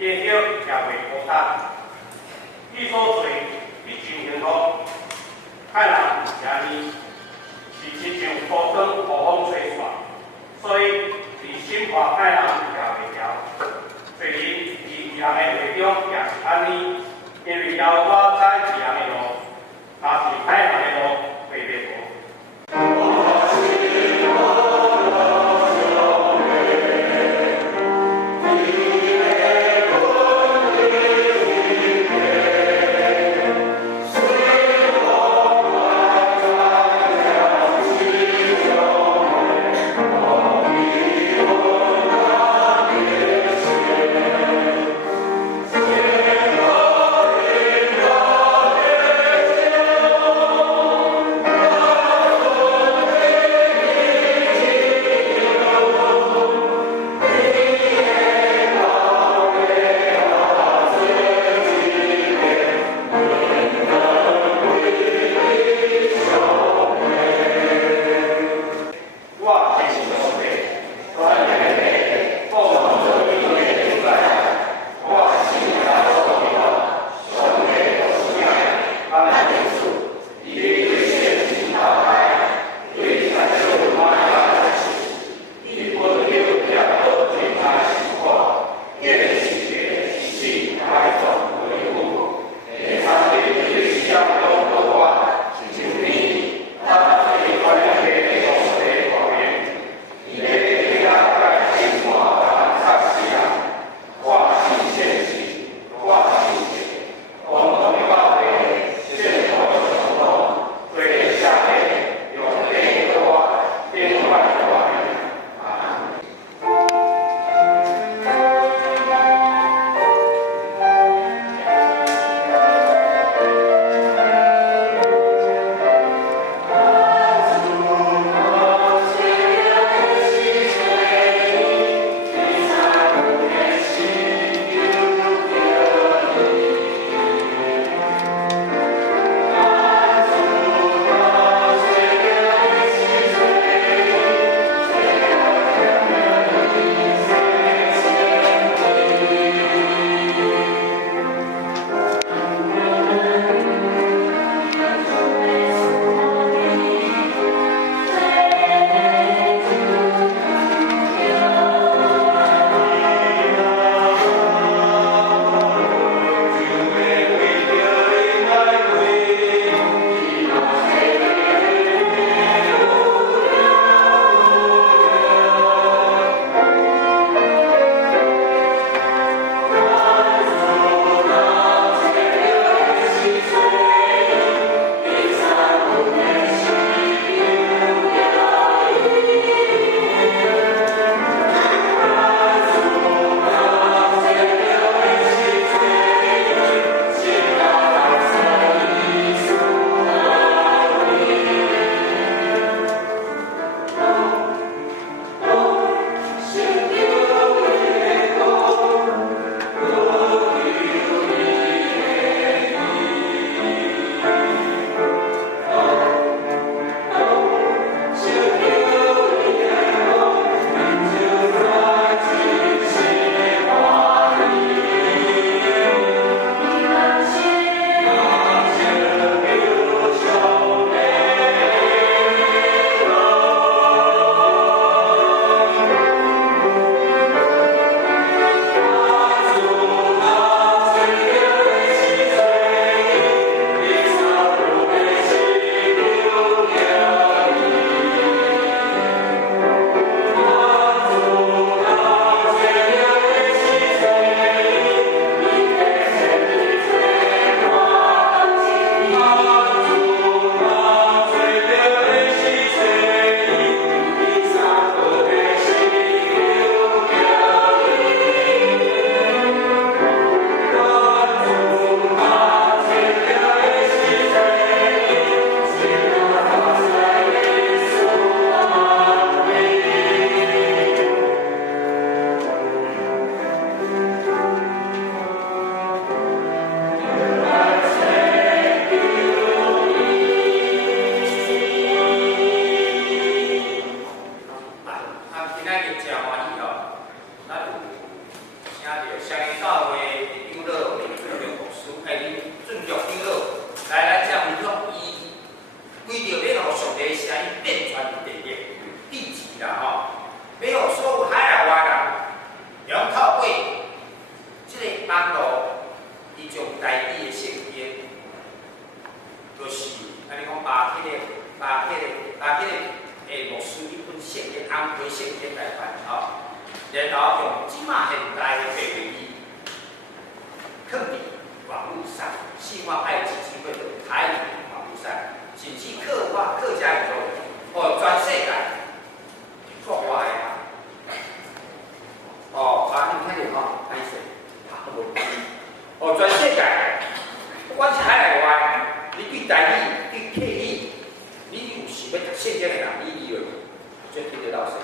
烟叶也袂孤单。伊所做必真幸福，海人也呢是亲像孤灯雨风吹散，所以伫心怀海人也袂调。虽然伊人的话中也是安尼，因为了我知人的路，但是海人的路袂袂无。 到位。然后用即马现代的科技，放伫网络上，希望爱基金会的台语网络上，甚至客家语中，全世界国外啊，你看到歹势，全世界，不管是海内外，你对台语、对客语，你有想要读圣经的人，你以为就听得到声音。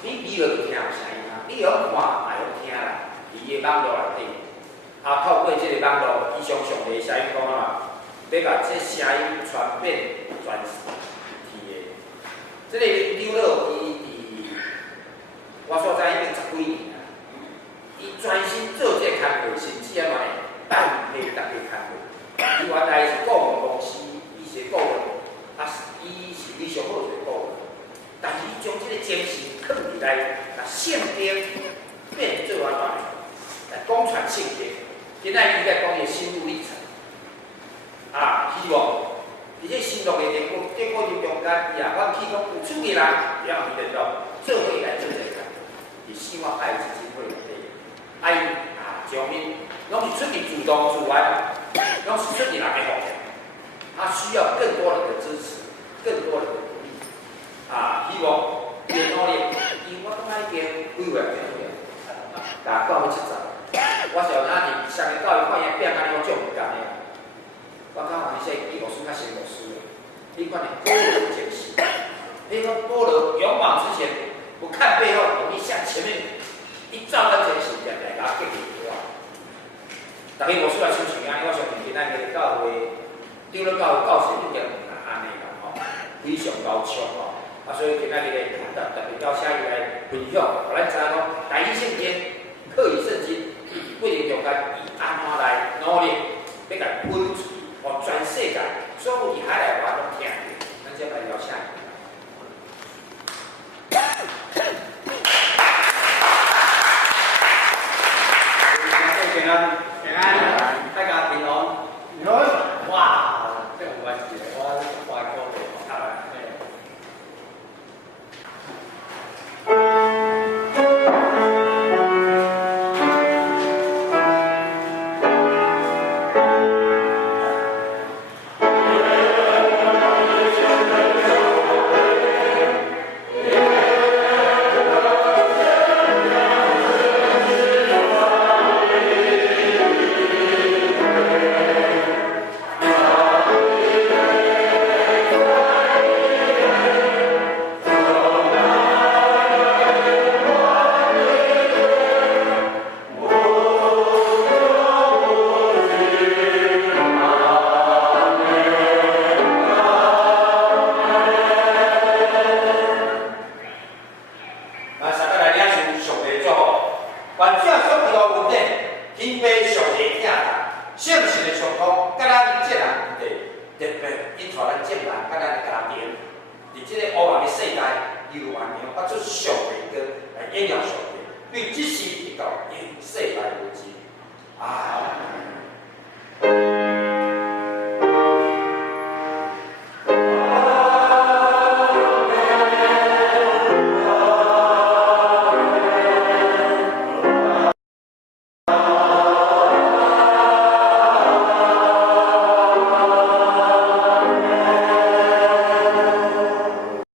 你以为就听有声音啊？你用看也用听啦，伊个网络内底，透过即个网络，伊上帝声音讲啊，要把这声音传遍全天的。即个刘乐伊伫我所在已经10几年啊，伊专心做这个工作，甚至啊嘛会办迄大家工作。伊原来是顾问公司，伊是顾问，伊是理上好一个顾问，但是伊将即个精神放伫来，圣经变做安怎来广传圣经。今仔日在讲伊心路历程，希望伫这心路历程过程中间，阮去讲有趣的人，让伊能够做伙来做这个，是希望爱基金会内底，将因拢是出于主动自愿，拢是出于人的方向，他需要更多人的支持，更多人的鼓励，希望越努力，因为我刚才已经规划几年，教到70，我想咱伫上个教育看伊变安尼，我足唔甘的。我较欢喜伊牧师较新牧师的，你看你保罗精神，你讲保罗勇往直前，不看背后，努力向前面，一照咱精神，常常甲激励起来。大家无需要收钱啊！我相信今仔日教会，长老教会教师已经安尼啦吼，非常高超吼。所以今仔日特别邀请伊来分享，互咱知影讲台语圣经、课语圣经，过程中间伊安怎来努力，要甲分出，互全世界所有伫海内外拢听着，咱才来邀请伊。平安。大家平安。平安。哇，这有关系，我外国的。对，这是一个因世界为之。